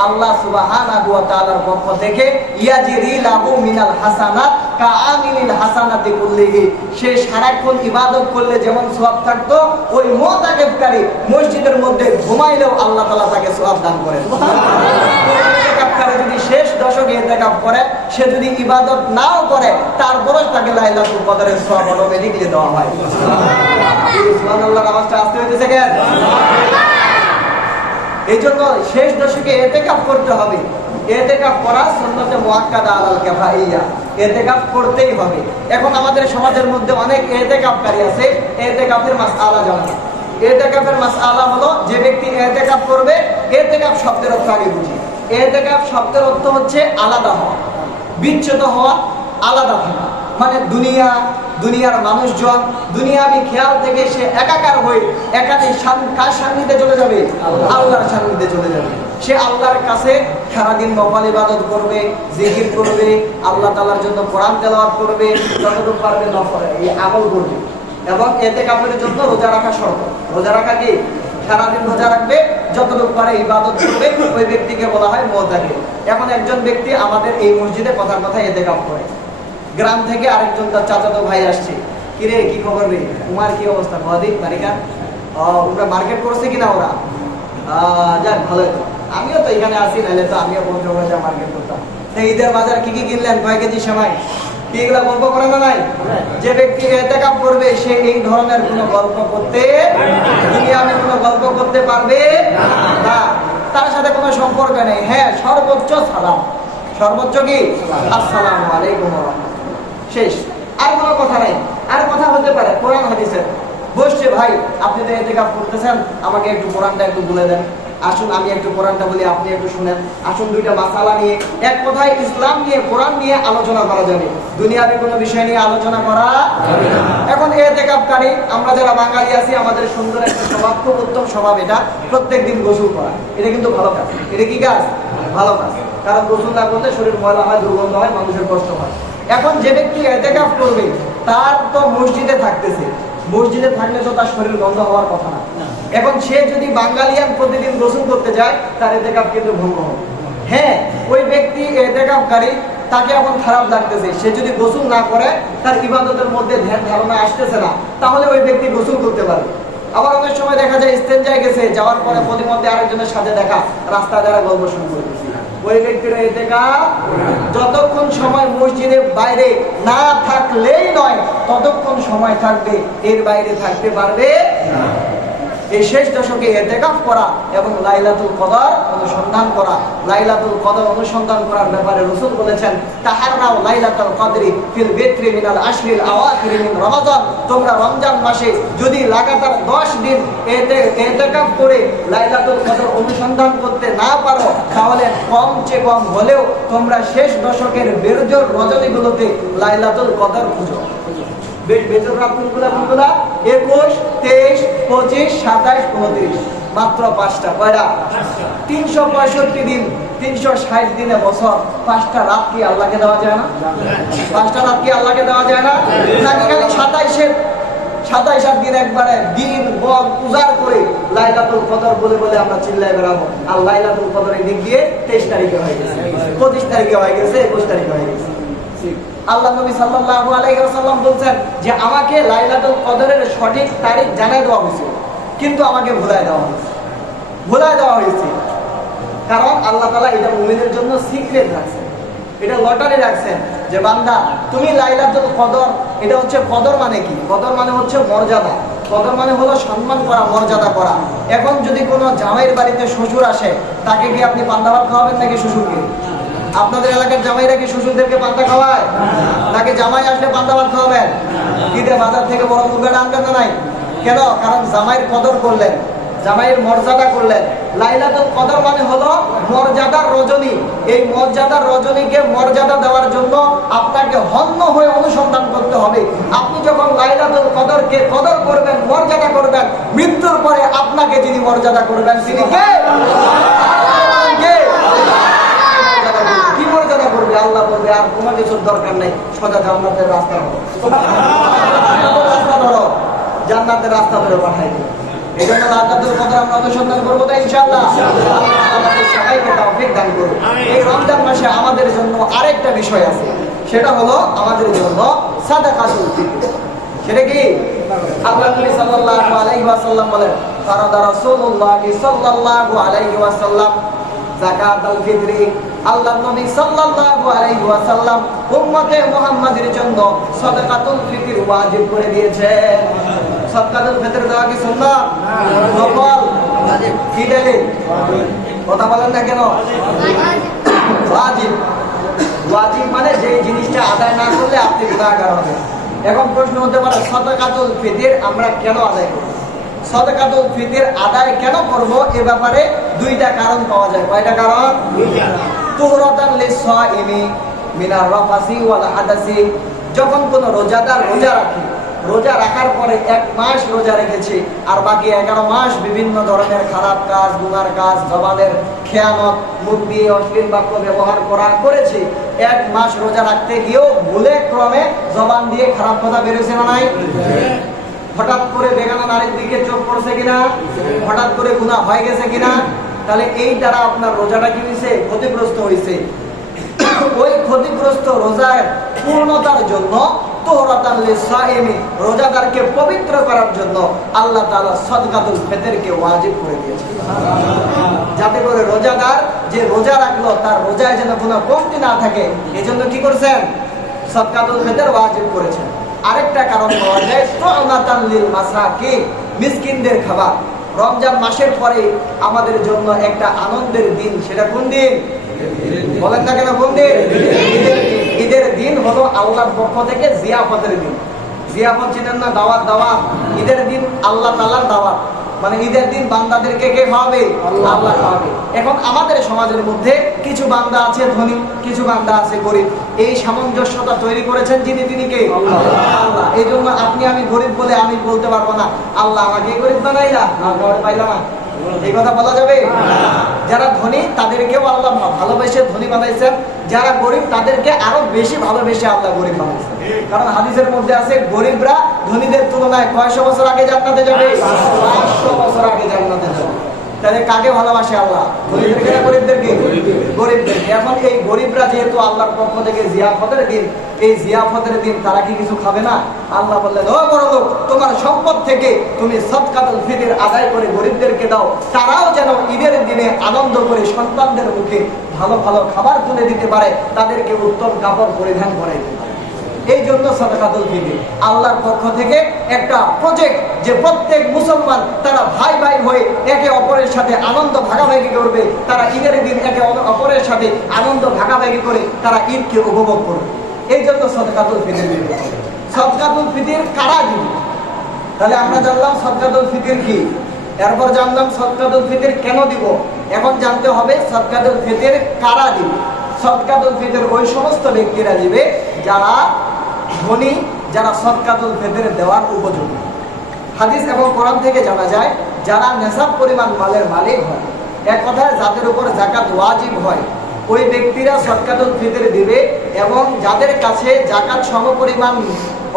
আল্লাহ সুবহানাহু ওয়া তাআলার পক্ষ থেকে ইয়াজিরি লাহু মিনাল হাসানাত কাআমিলিল হাসানাতি কুল্লিহি, সে সারাক্ষণ ইবাদত করলে যেমন সওয়াব থাকতো, ওই মুতাকাফকারী মসজিদের মধ্যে ঘুমাইলেও আল্লাহ তাআলা তাকে সওয়াব দান করেন। ইতিকাফকারী যদি শেষ দশকে ইতিকাফ করে, সে যদি ইবাদত নাও করে, তারপরে তাকে লাইলাতুল কদরের সওয়াব অটোমেটিক্যালি দেওয়া হয়। সুবহানাল্লাহ, নামাজটা আসতে হইতেছে কেন? এই জন্য শেষ দশকে ইতিকাফ করতে হবে। ইতিকাফ করা সুন্নতে মুআক্কাদা আলাল কিফাইয়া, ইতিকাফ করতেই হবে। এখন আমাদের সমাজের মধ্যে অনেক ইতিকাফকারী আছে, ইতিকাফের মাসআলা জানে না। ইতিকাফের মাসআলা হলো, যে ব্যক্তি ইতিকাফ করবে, ইতিকাফ শব্দের অর্থ আগে বুঝি। ইতিকাফ শব্দের অর্থ হচ্ছে আলাদা হওয়া, বিচ্ছিন্ন হওয়া, আলাদা থাকা। মানে দুনিয়ার মানুষজন, দুনিয়াবি খেয়াল থেকে সে একাকার হয়ে একাধিক কার সান্নিধ্যে চলে যাবে? আল্লাহর সান্নিধ্যে চলে যাবে। সে আল্লাহর কাছে সারাদিন নফল ইবাদত করবে, জিকির করবে, আল্লাহ তাআলার জন্য কোরআন তেলাওয়াত করবে, যতটুকু পারবে নফল এই আমল করবে। এবং ইতিকাফের জন্য রোজা রাখা শর্ত। রোজা রাখা কি? সারাদিন রোজা রাখবে, যতটুকু পারে ইবাদত করবে, ওই ব্যক্তিকে বলা হয় মুতাকিন। এখন একজন ব্যক্তি আমাদের এই মসজিদে কথার কথা ইতিকাফ করে, গ্রাম থেকে আরেকজন তার চাচাতো ভাই আসছে, কিরে কি খবর রে, তোমার কি অবস্থা? কদিন বাড়িকা ওরা মার্কেট করছে কিনা? ওরা যাক ভালোই তো, আমিও তো এখানে আসি, নাহলে তো আমিও পঞ্চগড়ে মার্কেট করতাম। ঈদের বাজার কি কি কিনলেন, কয় কেজি সেমাই, কি এগুলা গল্প করে না? নাই। যে ব্যক্তি ইতিকাফ করবে সে এই ধরনের কোনো গল্প করতে, দুনিয়াতে কোনো গল্প করতে পারবে না। তার সাথে কোনো সম্পর্ক নেই। হ্যাঁ, সর্বোচ্চ সালাম, সর্বোচ্চ কি আসসালামু আলাইকুম ওয়া রাহমাতুল্লাহ, শেষ। আর কোনো কথা নাই। আর কথা হতে পারে কোরআন হাদিসের। বসছে, ভাই আপনি তো ইতিকাফ করতেছেন, আমাকে একটু কোরআনটা একটু বলে দেন। আসুন আমি একটু কোরআনটা বলি, আপনি একটু শুনেন। আসুন দুইটা মাসালা নিয়ে, এক কথায় ইসলাম নিয়ে, কোরআন নিয়ে আলোচনা করা যাবে, দুনিয়াবি কোনো বিষয় নিয়ে আলোচনা করা যাবে না। এখন ইতিকাফকারী আমরা যারা বাঙালি আছি, আমাদের সুন্দর একটা স্বভাব, খুব উত্তম স্বভাব, এটা প্রত্যেকদিন গোসল করা। এটা কিন্তু ভালো কাজ। এটা কি কাজ? ভালো কাজ। কারণ গোসল না করলে শরীর ময়লা হয়, দুর্গন্ধ হয়, মানুষের কষ্ট হয়। এখন যে ব্যক্তি ইতিকাফ করবে তার তো মসজিদে থাকতেছে, মসজিদে থাকলে তো তার শরীর গন্ধ হওয়ার কথা না। এখন সে যদি বাঙালিয়ান প্রতিদিন গোসল করতে যায়, তার ইতিকাফ কিন্তু ভঙ্গ হবে। হ্যাঁ, ওই ব্যক্তি ইতিকাফকারী, তাকে এখন খারাপ লাগতেছে, সে যদি গোসল না করে, তার ইবাদতের মধ্যে ধ্যান ধারণা আসতেছে না, তাহলে ওই ব্যক্তি গোসল করতে পারবে। আবার অনেক সময় দেখা যায় ইস্তেঞ্জায় গেছে, যাওয়ার পরে প্রতিমধ্যে আরেকজনের সাথে দেখা, রাস্তায় যারা গল্প শুরু করে দিচ্ছে, ওই ব্যক্তির ইতিকাফ যতক্ষণ সময় মসজিদের বাইরে না থাকলেই নয়, ততক্ষণ সময় থাকবে, এর বাইরে থাকতে পারবে না। এই শেষ দশকে ইতিকাফ করা এবং লাইলাতুল কদর অনুসন্ধান করা, লাইলাতুল কদর অনুসন্ধান করার ব্যাপারে রাসূল বলেছেন, তাহাররাও লাইলাতুল কদরি ফিল বিত্রি মিনাল আশরিল আওয়াখির মিন রমাদান। তোমরা রমজান মাসে যদি লাগাতার 10 দিন ইতিকাফ করে লাইলাতুল কদর অনুসন্ধান করতে না পারো, তাহলে কমচে কম হলেও তোমরা শেষ দশকের বেরজোর রজনীগুলোতে লাইলাতুল কদর খুঁজো। বেজর রাত কোনগুলা? 21, 23, 25, 27, 29, মাত্র 5টা। কয়টা? 365 দিন, 360 দিনে বছর, 5টা রাত কি আল্লাহকে দেওয়া যায় না? 5টা রাত কি আল্লাহকে দেওয়া যায় না? নাকি খালি 27 দিন একবারে দিন বল উজাড় করে লাইলাতুল কদর বলে বলে আমরা চিল্লায় বেড়াবো? আর লাইলাতুল কদরের দিক দিয়ে 23 তারিখে হয়ে গেছে, 25 তারিখে হয়ে গেছে, 21 তারিখে হয়ে গেছে। আল্লাহ নবী সাল্লাল্লাহু আলাইহি ওয়াসাল্লাম বলেন যে আমাকে লাইলাতুল কদরের সঠিক তারিখ জানাই দেওয়া হয়েছে, কিন্তু আমাকে ভুলায় দেওয়া হয়েছে। কারণ আল্লাহ তাআলা এটা মুমিনের জন্য সিক্রেট রাখছেন, এটা লটারি রাখছেন যে বান্দা তুমি লাইলাতুল কদর, এটা হচ্ছে কদর মানে কি? কদর মানে হচ্ছে মর্যাদা। কদর মানে হলো সম্মান করা, মর্যাদা করা। এখন যদি কোনো জামাইয়ের বাড়িতে শ্বশুর আসে, তাকে কি আপনি পান্তা ভাত খাওয়াবেন নাকি শ্বশুরকে? আপনাদের এলাকার জামাইরা কি শ্বশুরদেরকে পান্তা খাওয়ায়? তাকে জামাই আসলে পান্তা ভাত খাওয়াবেন? ঈদে বাজার থেকে বড় মুরগিটা আনবেন না? নাই। কেন? কারণ জামাইয়ের কদর করলেন, জামাইয়ের মর্যাদা করলেন। লাইলাতুল কদর মানে হলো মর্যাদার রজনী। এই মর্যাদার রজনীকে মর্যাদা দেওয়ার জন্য আপনাকে হন্য হয়ে অনুসন্ধান করতে হবে। আপনি যখন লাইলাতুল কদরকে কদর করবেন, মর্যাদা করবেন, মৃত্যুর পরে আপনাকে যিনি মর্যাদা করবেন তিনি কে? কি মর্যাদা করবে? আল্লাহ বলবে আর কোনো কিছুর দরকার নেই, সোজা জান্নাতের রাস্তা ধরো, রাস্তা ধরো, জান্নাতের রাস্তা ধরে পাঠাই দিবে। এই জন্য লাইলাতুল কদর আমরা অনুসন্ধান করবো, তাই ইনশাআল্লাহ আমাদের সবাইকে তাওফিক দান করুন। এই রমজান মাসে আমাদের জন্য আরেকটা বিষয় আছে, সেটা হলো আমাদের জন্য সাদাকাতুল ফিতর। সেটা কি? আল্লাহ নবী সাল্লাল্লাহু আলাইহি ওয়াসাল্লাম বলেন, ফারাদা রাসূলুল্লাহ সাল্লাল্লাহু আলাইহি ওয়াসাল্লাম যাকাতুল ফিতরি। আল্লাহ নবী সাল্লাল্লাহু আলাইহি ওয়াসাল্লাম উম্মতে মুহাম্মাদের জন্য সাদাকাতুল ফিতর ওয়াজিব করে দিয়েছেন। সাদাকাতুল ফিতর দেওয়া কি সুন্নাত? নফল? কি দলিল? কথা বলেন না কেন? ওয়াজিব। ওয়াজিব মানে যে জিনিসটা আদায় না করলে আপনি গুনাহগার হবেন। এখন প্রশ্ন হতে পারে, সাদাকাতুল ফিতর আমরা কেন আদায় করব? সাদাকাতুল ফিতর আদায় কেন করব? এ ব্যাপারে দুইটা কারণ পাওয়া যায়। কয়টা কারণ? তুহরাতান লিস-সাইমি মিনার রাফাসি ওয়াল হাদাসি। যখন কোন রোজাদার রোজা রাখে, রোজা রাখার পরে 1 মাস রোজা রেখেছে, আর বাকি 11 মাস বিভিন্ন ধরনের খারাপ কাজ, গুনার কাজ, জবানের খেয়ানত, মুখ দিয়ে অশ্লীল বাক্য ব্যবহার করেছে, 1 মাস রোজা রাখতে গিয়েও ভুলে ক্রমে জবান দিয়ে খারাপ কথা বেরোছে না নাই? হঠাৎ করে বেগানা নারীর দিকে চোখ পড়ছে কিনা? হঠাৎ করে গুনাহ হয়ে গেছে কিনা? তাহলে এই দ্বারা আপনার রোজাটা কি হয়েছে? ক্ষতিগ্রস্ত হয়েছে। ওই ক্ষতিগ্রস্ত রোজার পূর্ণতার জন্য তুহরাতান লিস-সাইমি, রোজাদারকে পবিত্র করার জন্য আল্লাহ তাআলা সাদাকাতুল ফিতরকে ওয়াজিব করে দিয়েছেন, যাতে করে রোজাদার যে রোজা রাখলো তার রোজায় যেন কোনো কমতি না থাকে। এজন্য কি করেছেন? সাদাকাতুল ফিতর ওয়াজিব করেছেন। আরেকটা কারণ পাওয়া যায়, তু'মাতান লিল মাসাকিন, মিসকিনদের খাবার। রমজান মাসের পরে আমাদের জন্য একটা আনন্দের দিন। সেটা কোন দিন? বলেন না কেন কোন দিন? ঈদের দিন হলো আল্লাহর পক্ষ থেকে জিয়াফতের দিন। জিয়াফত চিনেন না? দাওয়াত। দাওয়াত ঈদের দিন আল্লাহ তাআলার দাওয়াত, মানে ঈদের দিন বান্দাদেরকে কে খাওয়াবে? আল্লাহ খাওয়াবে। এখন আমাদের সমাজের মধ্যে কিছু বান্দা আছে ধনী, কিছু বান্দা আছে গরিব। এই সামঞ্জস্যতা তৈরি করেছেন যিনি, তিনি কে? আল্লাহ। এই জন্য আপনি আমি গরিব বলে আমি বলতে পারবো না আল্লাহ আমাকে গরিব বানাইলা, পাইলাম না, এই কথা বলা যাবে? যারা ধনী তাদেরকেও আল্লাহ ভালোবেসে ধনী বানাইছেন, যারা গরিব তাদেরকে আরো বেশি ভালোবেসে আল্লাহ গরিব বানাইছেন। কারণ হাদিসের মধ্যে আছে, গরিবরা ধনীদের তুলনায় 900 বছর আগে জান্নাতে যাবে, 500 বছর আগে জান্নাতে যাবে। তাহলে কাকে ভালোবাসে আল্লাহ? ধনীদেরকে না গরিবদেরকে? গরিবদেরকে। এখন এই গরিবরা যেহেতু আল্লাহর পক্ষ থেকে জিয়াফতের দিন, এই জিয়াফতের দিন তারা কি কিছু খাবে না? আল্লাহ বললেন, ও বড় লোক, তোমার সম্পদ থেকে তুমি সাদকাতুল ফিতর আদায় করে গরিবদেরকে দাও, তারাও যেন ঈদের দিনে আনন্দ করে সন্তানদের মুখে ভালো ভালো খাবার তুলে দিতে পারে, তাদেরকে উত্তম কাপড় পরিধান করাই দিতে পারে। এই জন্য সাদাকাতুল ফিতর আল্লাহর পক্ষ থেকে একটা প্রজেক্ট, যে প্রত্যেক মুসলমান তারা ভাই ভাই হয়ে একে অপরের সাথে আনন্দ ভাগাভাগি করবে। তারা ঈদের দিন একে অপরের সাথে আনন্দ ভাগাভাগি করে তারা ঈদকে উপভোগ করবে। এই জন্য সাদাকাতুল ফিতর দিবে। সাদাকাতুল ফিতর কারা দিবে? তাহলে আমরা জানলাম সাদাকাতুল ফিতর কি, এরপর জানলাম সাদাকাতুল ফিতর কেন দিব। এখন জানতে হবে সাদাকাতুল ফিতর কারা দিবে। সাদাকাতুল ফিতর ওই সমস্ত ব্যক্তিরা দিবে যারা ধনী, যারা সাদাকাতুল ফিতর দেওয়ার উপযোগী। হাদিস এবং কোরআন থেকে জানা যায়, যারা নেশাব পরিমাণ মালের মালিক হয়, এক কথায় যাদের উপর যাকাত ওয়াজিব হয়, ওই ব্যক্তিরা সাদাকাতুল ফিতর দিবে। এবং যাদের কাছে যাকাত সমপরিমাণ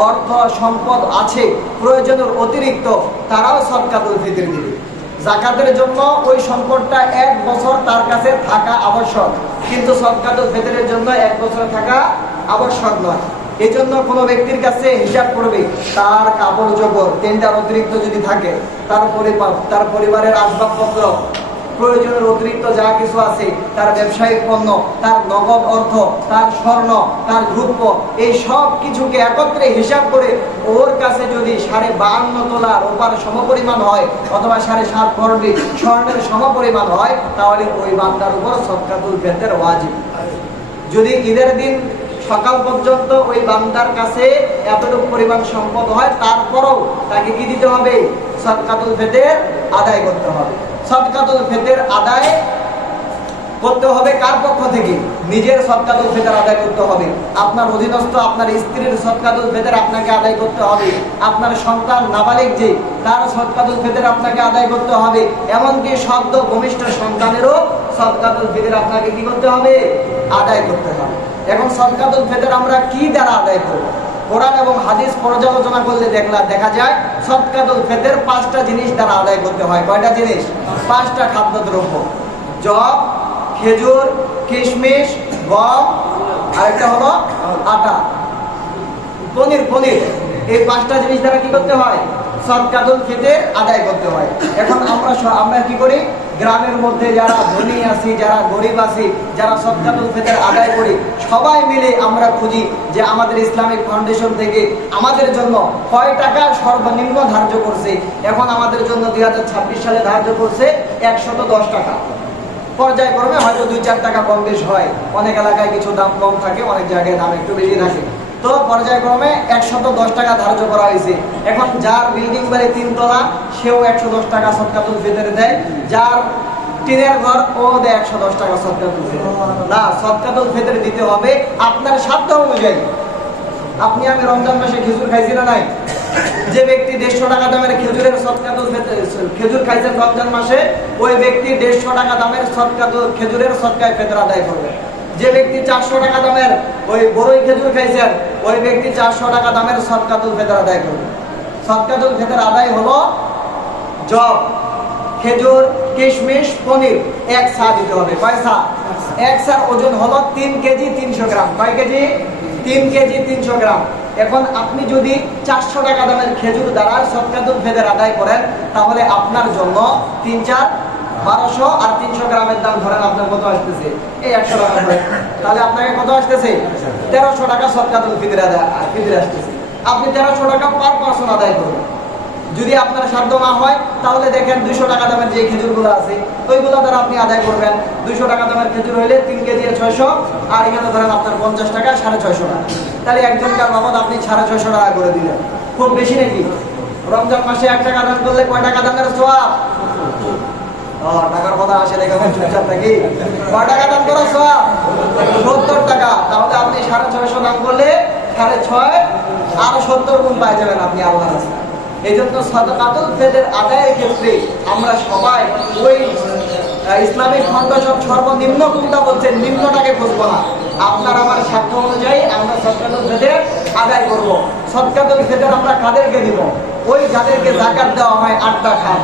অর্থ সম্পদ আছে, প্রয়োজনের অতিরিক্ত, তারাও সাদাকাতুল ফিতর দিবে। যাকাতের জন্য ওই সম্পদটা 1 বছর তার কাছে থাকা আবশ্যক, কিন্তু সাদাকাতুল ফিতরের জন্য 1 বছর থাকা আবশ্যক নয়। এই জন্য কোনো ব্যক্তির কাছে হিসাব করবে, তার কাপড় চোপড় 3টার অতিরিক্ত যদি থাকে, তার পরিবারের আসবাবপত্র, প্রয়োজনের অতিরিক্ত যা কিছু আছে, তার ব্যবসায়িক পণ্য, তার নগদ অর্থ, তার স্বর্ণ, তার দ্রব্য, এই সব কিছুকে একত্রে হিসাব করে ওর কাছে যদি 52.5 তোলা রূপার সমপরিমাণ হয়, অথবা 7.5 ভরি স্বর্ণের সমপরিমাণ হয়, তাহলে ওই বান্দার উপর সাদাকাতুল ফিতর ওয়াজিব। যদি ঈদের দিন সকাল পর্যন্ত ওই বান্দার কাছে এতটুকু পরিমাণ সম্পদ হয়, তারপরও তাকে কি দিতে হবে? সদকাতুল ফিতর আদায় করতে হবে। সদকাতুল ফিতর আদায় করতে হবে কার পক্ষ থেকে? নিজের সদকাতুল ফিতর আদায় করতে হবে, আপনার অধীনস্থ আপনার স্ত্রীর সদকাতুল ফিতর আপনাকে আদায় করতে হবে, আপনার সন্তান নাবালিগ যে তার সদকাতুল ফিতর আপনাকে আদায় করতে হবে, এমনকি শব্দ ভূমিষ্ঠ সন্তানেরও সদকাতুল ফিতর আপনাকে কি করতে হবে? আদায় করতে হবে। এখন সদকাতুল ফিতর আমরা কি দ্বারা আদায় করব? কোরআন এবং হাদিস পর্যালোচনা করলে দেখা যায় সদকাতুল ফিতর 5টা জিনিস দ্বারা আদায় করতে হয়। কয়টা জিনিস? 5টা খাদ্যদ্রব্য, যব, খেজুর, কিশমিশ, গম, আরেকটা হলো আটা, পনির। এই 5টা জিনিস দ্বারা কি করতে হয়? সদকাতুল ফিতর আদায় করতে হয়। এখন আমরা কি করি? গ্রামের মধ্যে যারা ধনী আছি, যারা গরিব আছি, যারা সদকাতুল ফিতর আদায় করি, সবাই মিলে আমরা খুঁজি যে আমাদের ইসলামিক ফাউন্ডেশন থেকে আমাদের জন্য কয় টাকা সর্বনিম্ন ধার্য করছে। এখন আমাদের জন্য 2026 সালে ধার্য করছে 110 টাকা। পর্যায়ক্রমে হয়তো 2-4 টাকা কম বেশ হয়, অনেক এলাকায় কিছু দাম কম থাকে, অনেক জায়গায় দাম একটু বেশি থাকে। তো পর্যায়ক্রমে 110 টাকা ধার্য করা হয়েছে। এখন যার বিল্ডিং বাড়ি 3 তলা সেও 110 টাকা সদকাতুল ফিতর দেয়, যার টিনের ঘর ও দেয় 110 টাকা সদকাতুল ফিতর। না, সদকাতুল ফিতর দিতে হবে আপনার সাধ্য অনুযায়ী। আপনি আমি রমজান মাসে খেজুর খাইছি না নাই? যে ব্যক্তি 150 টাকা দামের খেজুরের সদকাতুল ফিতর খেজুর খাইছেন রমজান মাসে, ওই ব্যক্তি 150 টাকা দামের খেজুরের সদকায়ে ফিতর আদায় করবে। যে ব্যক্তি 400 টাকা দামের ওই বড়ই খেজুর খাইছেন, ওই ব্যক্তি 400 টাকা দামের সদকাতুল ফিতর আদায় করবে। সদকাতুল ফিতর আদায় হলো যব, খেজুর, কিশমিশ, পনির 1 সা দিতে হবে। কয় সা? 1 সার ওজন হলো 3 কেজি 300 গ্রাম। কয় কেজি? 3 কেজি 300 গ্রাম। এখন আপনি যদি 400 টাকা দামের খেজুর দ্বারা সদকাতুল ফিতর আদায় করেন, তাহলে আপনার জন্য 3-4 1200 আর 300 গ্রামের দাম ধরেন আপনার কত আসতেছে? এই 100 টাকা ধরে, তাহলে আপনাকে কত আসতেছে? 1300 টাকা সদকাতুল ফিতর আসতেছে। আপনি 1300 টাকা পার পারসন আদায় করবেন। যদি আপনার সাধ্য না হয় তাহলে দেখেন 200 টাকা দামের যে খেজুরগুলো আছে ওইগুলো দ্বারা আপনি আদায় করবেন। 200 টাকা দামের খেজুর হইলে 3 কেজি 600, আর এখানে ধরেন আপনার 50 টাকা 650 টাকা, তাহলে একজনকার বাবদ আপনি 650 টাকা করে দিলেন। খুব বেশি নাকি? রমজান মাসে 1 টাকা দান করলে কয় টাকা দানের সওয়াব? টাকার কথা আসে না, এখানে চুপচাপ থাকি। কয় টাকা দান করার সওয়াব? 70 টাকা। তাহলে আপনি 650 দান করলে 6.5 আর 70 গুণ পাই যাবেন আপনি আল্লাহর রাস্তায়। এই জন্য সদকাতুল ফিতর আদায়ের ক্ষেত্রে আমরা সবাই ওই ইসলামিক ফাউন্ডেশন সর্বনিম্ন কোনটা বলছেন, নিম্নটাকে খুঁজবো না। আপনার আমার সাধ্য অনুযায়ী আমরা সদকাতুল ফিতর আদায় করব। সদকাতুল ফিতর আমরা কাদেরকে দিব? ওই যাদেরকে যাকাত দেওয়া হয় 8টা খাত।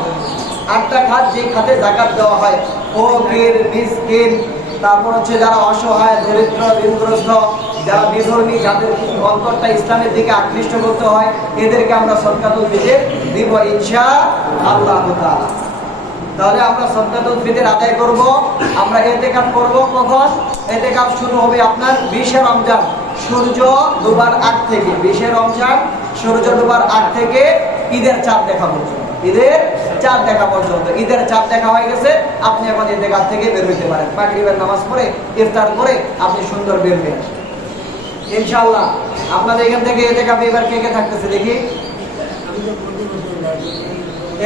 8টা খাত, যে খাতে যাকাত দেওয়া হয়, ফকির, মিসকিন, তারপর হচ্ছে যারা অসহায়, দরিদ্র, ঋণগ্রস্ত, যারা বিধর্মী, যাদের অন্তরটা ইসলামের দিকে আকৃষ্ট করতে হয়, এদেরকে আমরা সদকাতুল ফিতর দিব ইনশাআল্লাহ তাআলা। তাহলে আমরা সদকাতুল ফিতর আদায় করব। আমরা ইতিকাফ করব কখন? ইতিকাফ শুরু হবে আপনার 20 রমজান সূর্য ডোবার আগ থেকে। 20 রমজান সূর্য ডোবার আগ থেকে ঈদের চাঁদ দেখা পর্যন্ত। ঈদের চাঁদ দেখা পর্যন্ত। ঈদের চাঁদ দেখা হয়ে গেছে, আপনি এখন ইতিকাফ থেকে বের হইতে পারেন। মাগরিবের নামাজ পড়ে ইফতার করে আপনি সুন্দর বের হয়ে আসেন ইনশাআল্লাহ। আপনাদের এখান থেকে ইতিকাফে এবার কে কে থাকতেছে দেখি?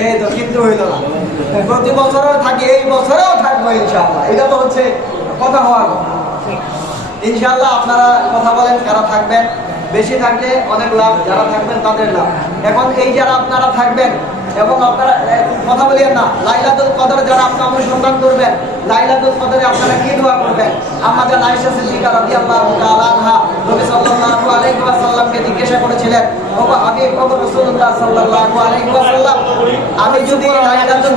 এই তো কিন্তু হইল না, প্রতি বছরও থাকি, এই বছরেও থাকবো ইনশাআল্লাহ। এটা তো হচ্ছে কথা হওয়ার কথা। ইনশাআল্লাহ আপনারা কথা বলেন কারা থাকবেন। বেশি থাকলে অনেক লাভ, যারা থাকবেন তাদের লাভ। এখন এই যারা আপনারা থাকবেন এবং আপনারা কথা বলিয়েন না, লাইলাতুল কদর যারা আপনারা অনুসন্ধান করবেন, লাইলাতুল কদরে আপনারা কি দোয়া করবেন? আমাদের আয়েশা সিদ্দিকা রাদিয়াল্লাহু তাআলা আনহা নবী সাল্লাল্লাহু আলাইহি ওয়াসাল্লামকে জিজ্ঞাসা করেছিলেন, ও হাবিব ও রাসূলুল্লাহ সাল্লাল্লাহু আলাইহি ওয়াসাল্লাম, আমি যদি লাইলাতুল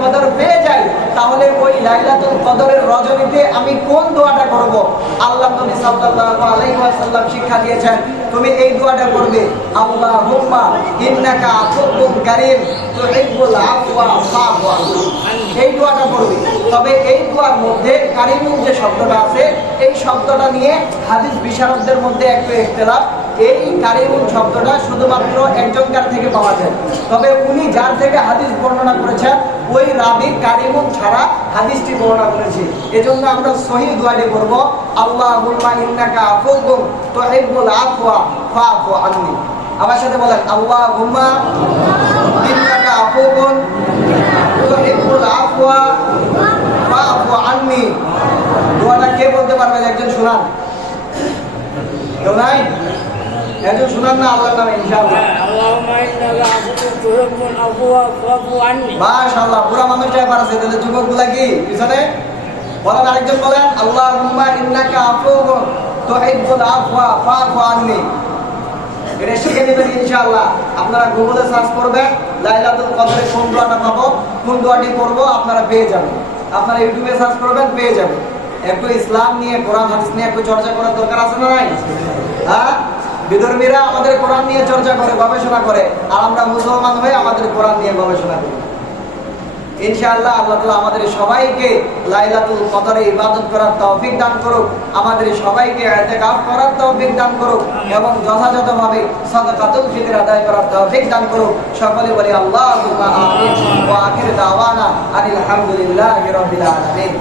কদর পেয়ে যাই, তাহলে ওই লাইলাতুল কদরের রজনীতে আমি কোন দোয়াটা করব? আল্লাহ নবী সাল্লাল্লাহু আলাইহি ওয়াসাল্লাম শিক্ষা দিয়েছেন, তুমি এই দোয়াটা করবে, আল্লাহুম্মা ইন্নাকা আফুউন কারীম তুহিব্বুল আফওয়া ফা'ফু আননি। এই দোয়াটা করবে। তবে এই দোয়ার মধ্যে কারীমুন যে শব্দটা আছে, এই শব্দটা নিয়ে হাদিস বিশারদদের মধ্যে একটু ইখতিলাফ। এই কারীমুন শব্দটা শুধুমাত্র একজনকার থেকে পাওয়া যায়, তবে উনি যার থেকে হাদিস বর্ণনা করেছেন ওই রাবী কারীমুন ছাড়া হাদিসটি বর্ণনা করেছে। এজন্য আমরা সহিহ দোয়াটি করব, আল্লাহুম্মা ইন্নাকা আফুউন তুহিব্বুল আফওয়া ফা'ফু আননি। আমার সাথে বলেন আল্লাহুম্মা ইন্নাকা আফুউন তুহিব্বুল আফওয়া ফাআফু আন্নি। দোয়াটা কে বলতে পারবেন? একজন শোনান। কেউ নাই? একজন শোনান না আল্লাহর নামে ইনশাআল্লাহ। আল্লাহুম্মা ইন্নাকা আফুউন তুহিব্বুল আফওয়া ফাআফু আন্নি। মাশাআল্লাহ, পুরা মানুষটা এবার আছে। তাহলে যুবকগুলা কি পিছনে বলেন? আরেকজন বলেন আল্লাহুম্মা ইন্নাকা আফুউন তুহিব্বুল আফওয়া ফাআফু আন্নি। এটা শিখে নেবেন ইনশাআল্লাহ। আপনারা গুগলে সার্চ করবেন লাইলাতুল কদরে কোন দোয়াটা পাবো, কোন দোয়াটি করব, আপনারা পেয়ে যাবেন। আপনারা ইউটিউবে সার্চ করবেন, পেয়ে যাবেন। একটু ইসলাম নিয়ে, কোরআন হাদিস নিয়ে একটু চর্চা করার দরকার আছে না নাই? হ্যাঁ, বিধর্মীরা আমাদের কোরআন নিয়ে চর্চা করে, গবেষণা করে, আর আমরা মুসলমান হয়ে আমাদের কোরআন নিয়ে গবেষণা করি। ইনশাআল্লাহ আল্লাহ তাআলা আমাদের সবাইকে লাইলাতুল কদরে ইবাদত করার তৌফিক দান করুক, আমাদের সবাইকে ইতিকাফ করার তৌফিক দান করুক এবং যথাযথভাবে সাদাকাতুল ফিতর আদায় করার তৌফিক দান করুক। সকলে বলি আল্লাহুম্মা আমিন। ওয়া আখির দাওয়ানা আনিল হামদুলিল্লাহি রাব্বিল আলামিন।